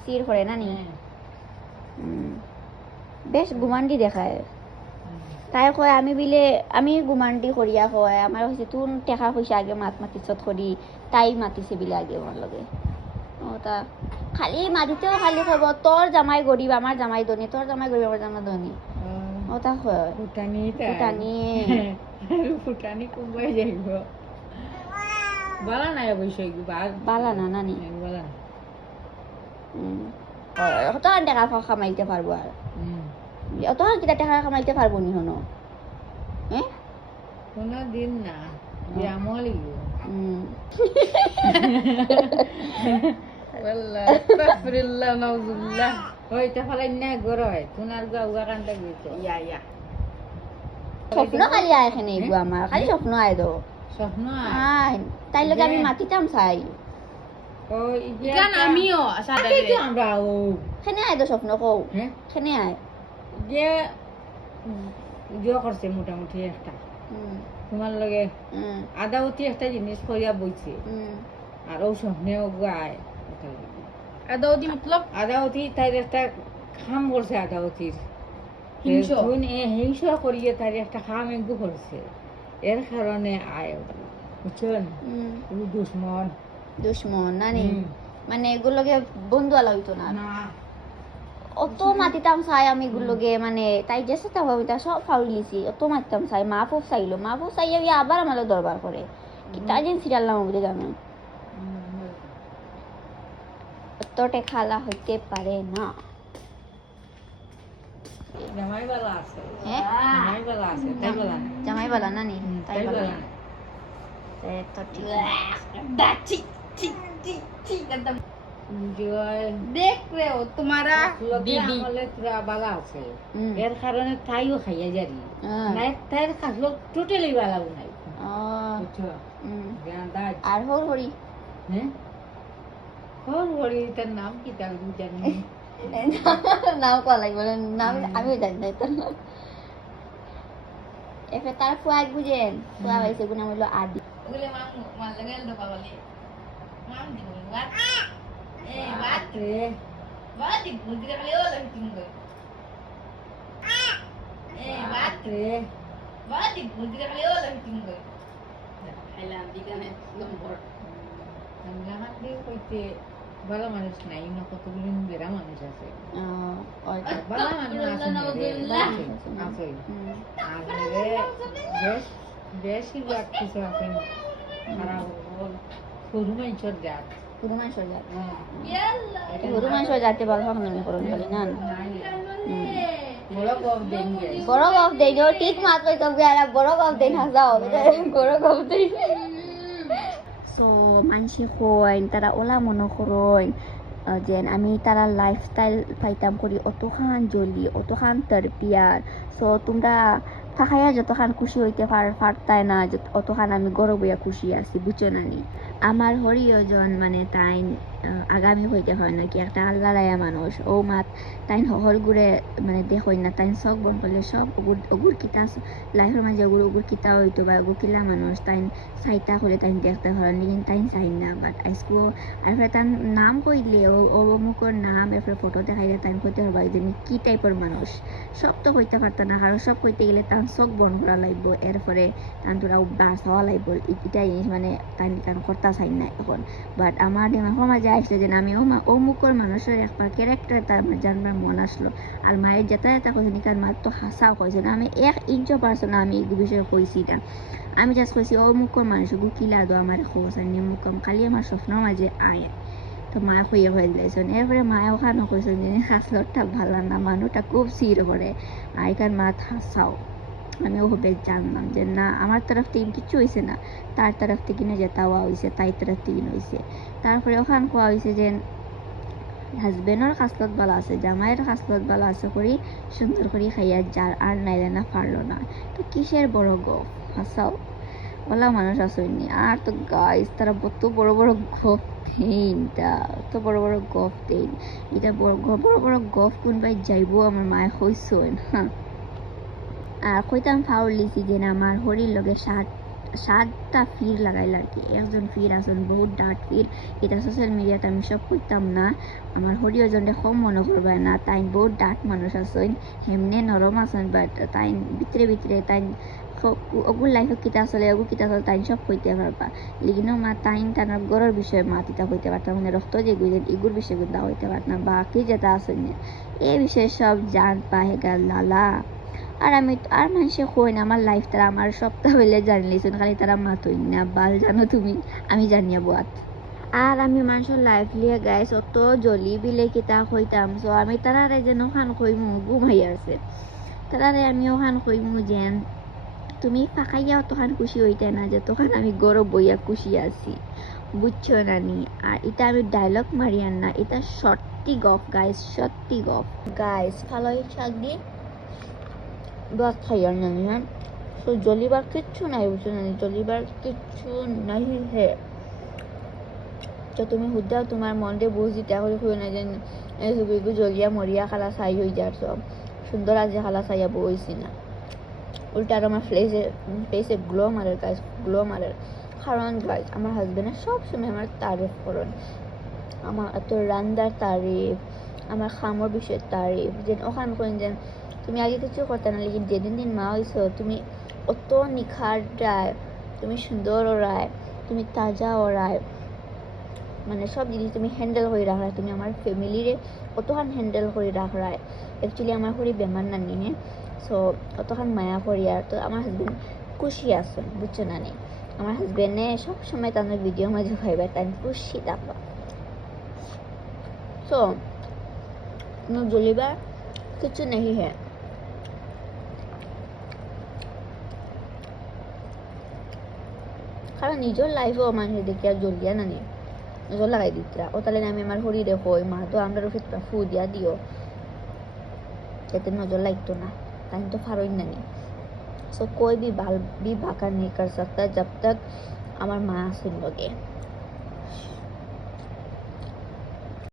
সির করে না নি বেশ গুমান্ডি দেখায় তাই কয় আমি বিলে আমি গুমান্ডি করিয়া কয় আমার হচ্ছে তুন টেকা পয়সা আগে মাতিছত করি তাই মাতিছে বিলে আগে আমার লগে ও তা খালি মাটিতেও খালি কব তোর জামাই গরিব আমার জামাই ধনী তোর জামাই গরিব আমার জামাই ধনী ও তা কয় ফুটানি ফুটানি ফুটানি কোনবাই যাইব বালা নাই অবশ্যই বালা না নানি বালা অত টাকা কামাইতে পারবো আর অত কিটা টাকা কামাইতে পারবো নি হনো হ্যাঁ কোনো দিন না আমলি والله استغفر الله نعوذ بالله হইতে ফলাই না গরয় তুনার গাউগা কান্তা গেছে ইয়া স্বপ্ন খালি আয় এখানে এগু আমার খালি স্বপ্ন আয় দো স্বপ্ন আয় তাই লগে আমি মাতিতাম চাই ও ইগান আমিও সাদা রে আমরা ও এখানে আয় দো স্বপ্ন কও হ্যাঁ এখানে আয় যে জো করছে মোটামুটি একটা তোমার লগে আদাউতি একটা জিনিস করিয়া বইছে আর ও স্বপ্নেও গায় আদাউতি মতলব আদাউতি তাই একটা খাম করছে আদাউতির হিংসা করিয়ে তার একটা খাম এগু করছে এর কারণে আয় বুঝছেন দুশ্মন দুশ্মন নানি মানে এগুলোকে বন্ধু আলা হইতো না অত মাতিতাম চাই আমি এগুলোকে মানে তাই যে সেটা ভাবিতা সব ফাউলিছি অত মাতিতাম চাই মা ফুফ চাইলো মা ফুফ চাইয়া আবার আমার দরবার করে কিতা যেন সিরিয়াল নাম বুঝে জানো অতটে খালা হইতে পারে না জামাই বালা আছে হ্যাঁ জামাই বালা আছে তাই বলা না জামাই বালা নানি তাই তাই বলা বলা তো ঠিক দাচি ঠিক ঠিক ঠিক একদম জয় দেখ রে ও তোমারা বিবি আমলে তোরা বালা আছে এর কারণে তাইও খাইয়া জারি নাই তাই খাসলো টোটালি বালা নাই বুঝছো জ্ঞান আর হর হরি হ্যাঁ কোন বলি তার নাম কি তার জানি নাম কল লাগবে নাম আমিও জানি না তো এফে তার ফুয়াক বুঝেন ফুয়া হয়েছে গুনা হইলো আদি ওগুলো মাল লাগাল দো পাগলি মাম দিব বাত এ বাত রে বাত দি বুদ্ধি রে ও লাগি তুমি গো এ বাত রে বাত দি বুদ্ধি রে ও লাগি তুমি গো খাইলাম দিগানে নম্বর আমরা দিয়ে কইতে ভালো মানুষ নাই না কতগুলো বেড়া মানুষ আছে ভালো মানুষ আছে বেশ বেশিরভাগ কিছু আছে খারাপ সরু মানুষের জাত পুরো মানুষের জাত পুরো মানুষের জাতে ভালো হবে না করুন খালি না বড় গপ দেন বড় গপ দেই নো ঠিক মাত্র তো গেলা বড় গপ দেই না যাও বড় গপ দেই সো মানসি কইন তারা ওলা মনে করইন যেন আমি তারা লাইফস্টাইল পাইতাম করি অতখান জলদি অতখান তরপিয়ার সো তোমরা থাকাইয়া যতখান খুশি হইতে পারতাই না অতখান আমি গরব হইয়া খুশি আছি বুঝছো নানি আমার হরিয়জন মানে তাই আগামী হইতে হয় নাকি একটা আল্লাহ রায়া মানুষ ও মাত তাই হর ঘুরে মানে দেখই না তাই সব বন করলে সব অগুর কিতা লাইফের মাঝে অগুর কিতা হইতো বা অগুর কিলা মানুষ তাই চাইতা হলে তাই দেখতে হয় কিন্তু তাই চাই না বাট আজকে আর তার নাম কইলে ও অমুকর নাম এরপরে ফটো দেখাইলে তাই কইতে হবে যে কি টাইপের মানুষ সব তো কইতে পারতো না কারণ সব কইতে গেলে তার চোখ বন করা লাগবো এরপরে তান তোরা অভ্যাস হওয়া লাগবো এটা জিনিস মানে তাই কারণ কর্তা চাই না এখন বাট আমার সমাজে আসলো যে আমি অমুকর মানুষের একটা ক্যারেক্টার তার জানবার মন আসলো আর মায়ের যাতায়াত কইছে নিকার মার তো হাসাও কইছে না আমি 1% আমি এই বিষয়ে কইছি না আমি জাস্ট কইছি অমুকর মানুষ কিলা দো আমার খোঁজা নিমুকম খালি আমার স্বপ্ন মাঝে আয় তো মায়ে হয়ে দিয়েছেন এরপরে মায়ে ওখানে কইছেন যে হাসলটা ভালো না মানুষটা খুব সির করে আইকার মা হাসাও আমি ওভাবে জানলাম যে না আমার তরফ থেকে কিছু হয়েছে না তার তরফ থেকে না যেটা হয়েছে তাই তরফ থেকে হয়েছে তারপরে ওখান কোয়া হয়েছে যে হাজবেন্ডের খাসলত ভালো আছে জামাইয়ের খাসলত ভালো আছে করি সুন্দর করে খাইয়া যার আর নাইলে না পারলো না তো কিসের বড় গপ হাসাও ওলা মানুষ আসেনি আর তো গাইস তারা কত বড় বড় গপ দেন তো বড় বড় গপ দেন এটা বড় বড় গপ কোনবাই যাইব আমার মায়ে হইছেন হ্যাঁ আর কইতাম ফাউল লিছি যে আমার হরির লগে সাতটা ফির লাগাইল আর কি। একজন ফির আছেন বহুত ডাট ফির, এটা সোশ্যাল মিডিয়াতে আমি সব করতাম না, আমার হরিয়জনটা কম মনে করবে না, তাই বহুত ডাট মানুষ আছেন, হেমনে নরম আছেন, বাট তাই ভিতরে ভিতরে তাই ওগুর লাইফে কিতা আসলে ওগুর কিতা আসলে তাই সব কইতে পারবা, লিগিনও মা তাই তার গড়ের বিষয়ে মা তিতা হইতে পারতাম, মানে রক্ত যে গুইলেন এগুর বিষয়ে গুদা হইতে পারতাম, বাকি যেটা আছে এই বিষয়ে সব জান পাহে গেল লালা। আর আমি আর মানুষে কই না আমার লাইফ তারা আমার সপ্তাহ হইলে জানলিছেন, খালি তারা মাতই না বাল জানো তুমি, আমি জানিয়া বাত। আর আমি মানুষের লাইফ লিয়ে গাইস অত জলি বিলে কিতা কইতাম, সো আমি তারারে যেন ওখান কইমু ঘুমাই আছে, তারারে আমি ওখান কইমু যেন তুমি ফাঁকাইয়া অতখান খুশি হইতে না যে তখন আমি গরব বইয়া খুশি আছি, বুঝছো নানি। আর এটা আমি ডায়লগ মারিয়ান না, এটা সত্যি গফ গাইস, সত্যি গফ গাইস। পালং শাক দিয়ে ভাত খাইয়ার নানি, হ্যাঁ সো জলিবার কিচ্ছু নাই, বুঝছো নানি, জলিবার কিচ্ছু নাই হে। তো তুমি হুদাও তোমার মন দিয়ে বুঝ দিতে হলে খুঁজে না যে এই ছবিগুলো জলিয়া মরিয়া খালা চাই হয়ে যার সব সুন্দর আজ খালা চাইয়া বইছি না, উল্টা আর আমার ফেসে গ্লো মারের গাইস, গ্লো মারের। কারণ গাইস আমার হাজবেন্ডের সবসময় আমার তারিফ করেন, আমার এত রান্দার তারিফ, আমার খামর বিষয়ের তারিফ, যেন ওখান করেন যেন তুমি আগে কিছু করতে না, লেকিন যেদিন দিন মা হয়েছো তুমি অত নিখার রায়, তুমি সুন্দর ওরায়, তুমি তাজা ওরায়, মানে সব জিনিস তুমি হ্যান্ডেল করে রাখায়, তুমি আমার ফ্যামিলিরে অতখান হ্যান্ডেল করে রাখায়। অ্যাকচুয়ালি আমার হরি বেমার না নিয়ে, সো অতখান মায়া করি। আর তো আমার হাজবেন্ড খুশি আছেন, বুঝছো না নি, আমার হাজবেন্ডে সবসময় তাদের ভিডিও মাঝে খাইবে, তাই খুশি থাকবা। সো কোনো জ্বলিবার কিছু নেই হ্যাঁ। কারণ নিজের লাইফেও মানুষ দেখি আর জ্বলিয়া না নিয়ে নজর লাগাই দিতরা, ও তাহলে আমি আমার হরিরে কই মা তো আমরা রফিক ফু দিয়া দিও যাতে নজর লাগতো না, তাই তো ফারই না নি। सो कोई भी बाल भी बाका नहीं कर सकता जब तक हमार माँ सुन लोगे।